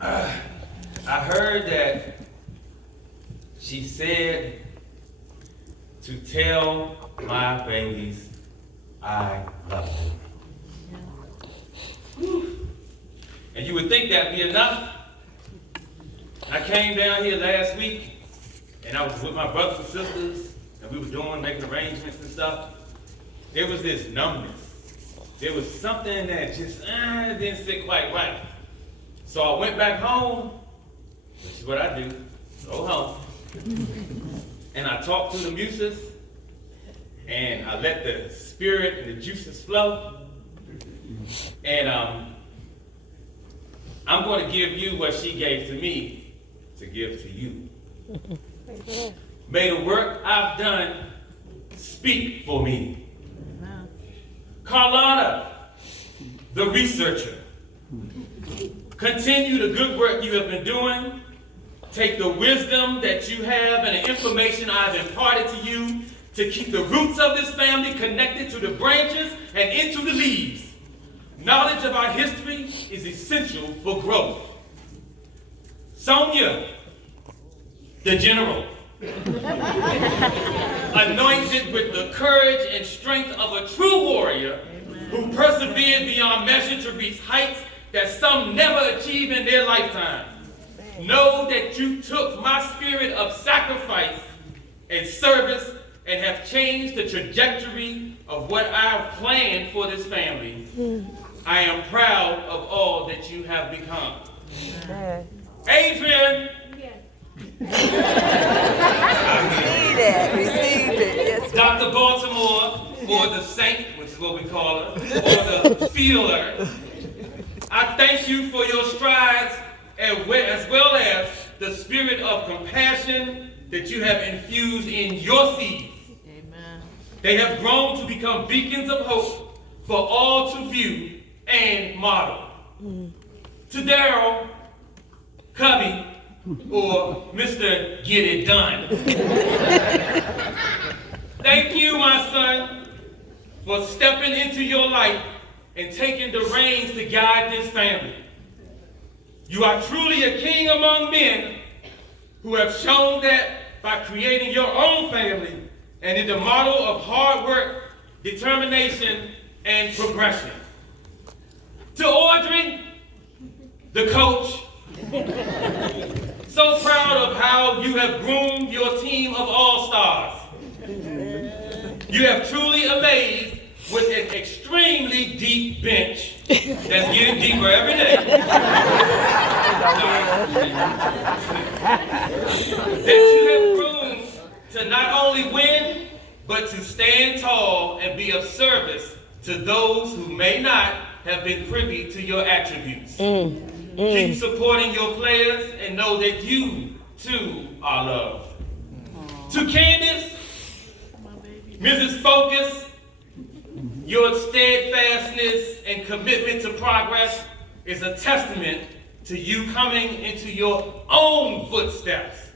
I heard that she said to tell my babies I love them. Whew. And you would think that'd be enough. I came down here last week, and I was with my brothers and sisters, and we were making arrangements and stuff. There was this numbness. There was something that just didn't sit quite right. So I went back home, which is what I do, go home, and I talked to the muses, and I let the spirit and the juices flow. And I'm going to give you what she gave to me to give to you. May the work I've done speak for me. Carlotta, the researcher, continue the good work you have been doing. Take the wisdom that you have and the information I've imparted to you to keep the roots of this family connected to the branches and into the leaves. Knowledge of our history is essential for growth. Sonia, the general, anointed with the courage and strength of a true warrior who persevered beyond measure to reach heights that some never achieve in their lifetime. Know that you took my spirit of sacrifice and service and have changed the trajectory of what I have planned for this family. I am proud of all that you have become. Adrian! Received it, yes. Dr. Baltimore, or the saint, which is what we call her, or the feeler, I thank you for your strides as well as the spirit of compassion that you have infused in your seeds. Amen. They have grown to become beacons of hope for all to view and model. To Daryl, Cubby, or Mr. Get It Done. Thank you, my son, for stepping into your light and taking the reins to guide this family. You are truly a king among men who have shown that by creating your own family and in the model of hard work, determination, and progression. To Audrey, the coach, so proud of how you have groomed your team of all-stars. You have truly amazed with an extremely deep bench that's getting deeper every day. That you have groomed to not only win, but to stand tall and be of service to those who may not have been privy to your attributes. Keep supporting your players and know that you, too, are loved. To Candace, Mrs. Focus, your steadfastness and commitment to progress is a testament to you coming into your own footsteps.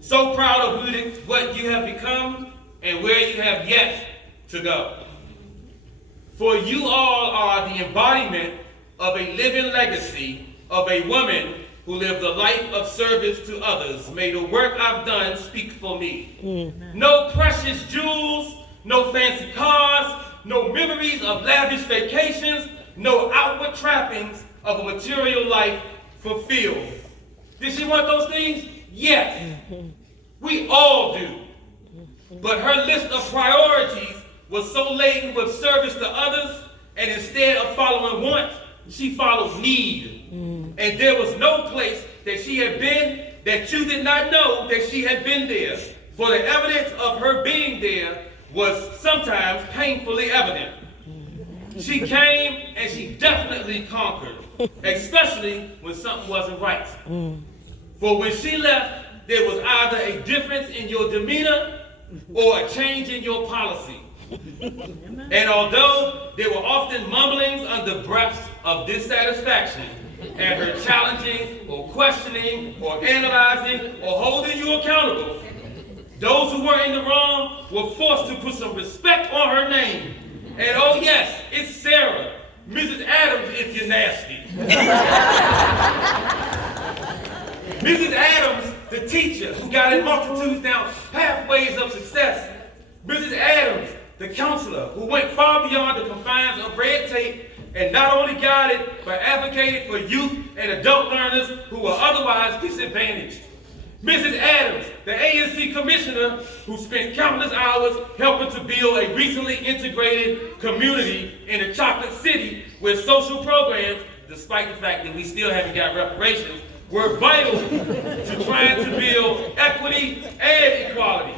So proud of what you have become and where you have yet to go. For you all are the embodiment of a living legacy of a woman who lived a life of service to others. May the work I've done speak for me. No precious jewels, no fancy cars, no memories of lavish vacations, no outward trappings of a material life fulfilled. Did she want those things? Yes. We all do. But her list of priorities was so laden with service to others, and instead of following want, she followed need. And there was no place that she had been that you did not know that she had been there. For the evidence of her being there was sometimes painfully evident. She came and she definitely conquered, especially when something wasn't right. For when she left, there was either a difference in your demeanor or a change in your policy. And although there were often mumblings under breaths of dissatisfaction at her challenging or questioning or analyzing or holding you accountable, those who were in the wrong were forced to put some respect on her name. And oh yes, it's Sarah, Mrs. Adams if you're nasty. Mrs. Adams, the teacher who guided multitudes down pathways of success. Mrs. Adams, the counselor who went far beyond the confines of red tape and not only guided but advocated for youth and adult learners who were otherwise disadvantaged. Mrs. Adams, the ANC commissioner who spent countless hours helping to build a recently integrated community in the Chocolate City where social programs, despite the fact that we still haven't got reparations, were vital to trying to build equity and equality.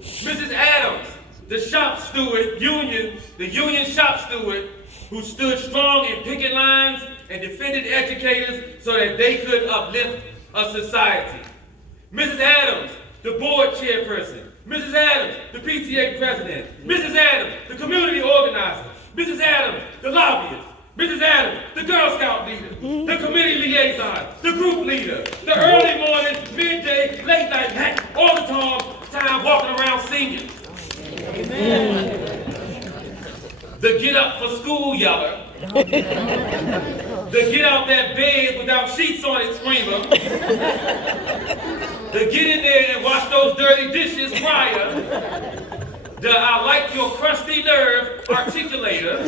Mrs. Adams, the shop steward union, the union shop steward who stood strong in picket lines and defended educators so that they could uplift a society. Mrs. Adams, the board chairperson. Mrs. Adams, the PTA president. Mrs. Adams, the community organizer. Mrs. Adams, the lobbyist. Mrs. Adams, the Girl Scout leader, the committee liaison, the group leader, the early morning, midday, late night hack, all the time walking around singing. Amen. The get up for school yeller, the get out that bed without sheets on it screamer, the get in there and wash those dirty dishes prior, the I like your crusty nerve articulator,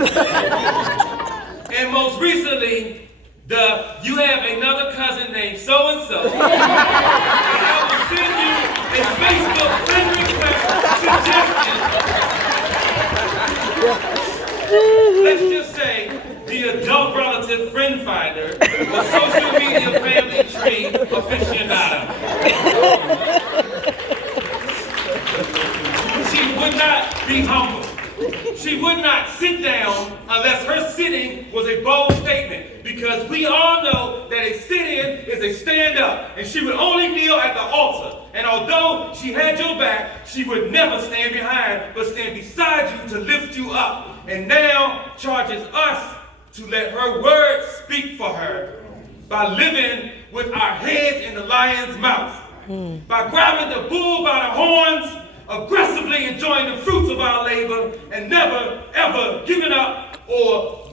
and most recently, the you have another cousin named so-and-so, and I will send you a Facebook friend request suggestion. Let's just say the adult relative friend finder, a social media family tree aficionado. She would not be humble. She would not sit down unless her sitting was a bold statement, because we all know that a sit-in is a stand-up, and she would only kneel at the altar. And although she had your back, she would never stand behind, but stand beside you to lift you up. And now charges us to let her words speak for her by living with our heads in the lion's mouth, by grabbing the bull by the horns, aggressively enjoying the fruits of our labor, and never, ever giving up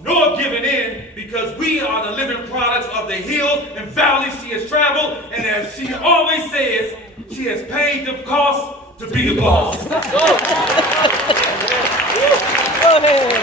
nor giving in, because we are the living products of the hills and valleys she has traveled, and as she always says, she has paid the cost to be the boss. Go ahead.